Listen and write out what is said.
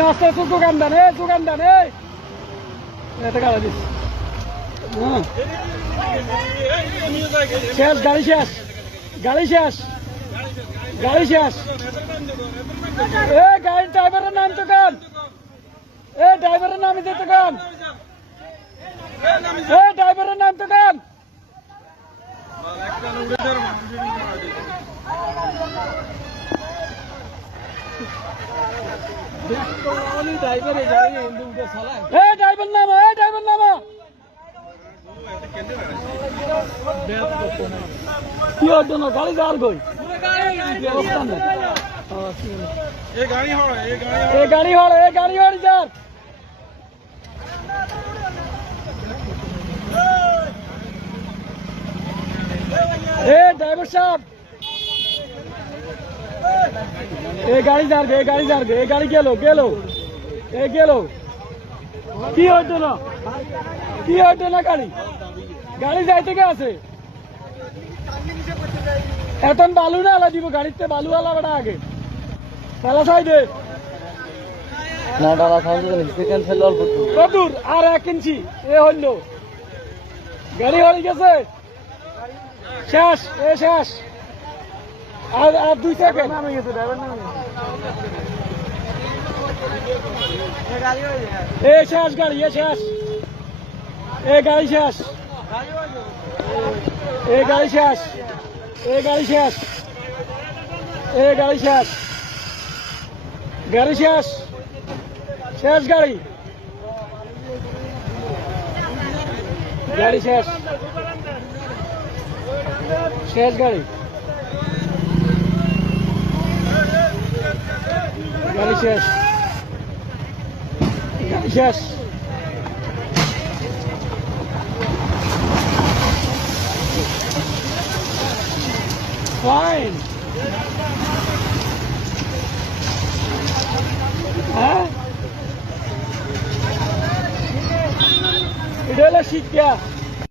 আস্তে আস্তে দোকান দেন এত গাড়ি দিস শেষ গাড়ি শেষ এ গাড়ির ড্রাইভারের নাম তো কান ড্রাইভারের নাম দিতে কান ড্রাইভারের নাম তো কান ড্রাইভার নামা কি হতো না গাড়ি যার গই গাড়ি হড় যার ড্রাইভার সাহেব গাড়ি যার গে গাড়ি গেল কি হইতো না গাড়ি যাই থেকে আছে এখন বালু না আলা দিব গাড়িতে বালু আলা বেড়া আগে তালা সাইডে না ডালা কদূর আর 1 ইঞ্চি এ হইল গাড়ি হয়ে গেছে শেষ আর 2 সেকেন্ড নামে গেছে ড্রাইভার নামে শেষ গাড়ি শেষ গাড়ি শেষ Fine. এটা হলো শিক্ষা।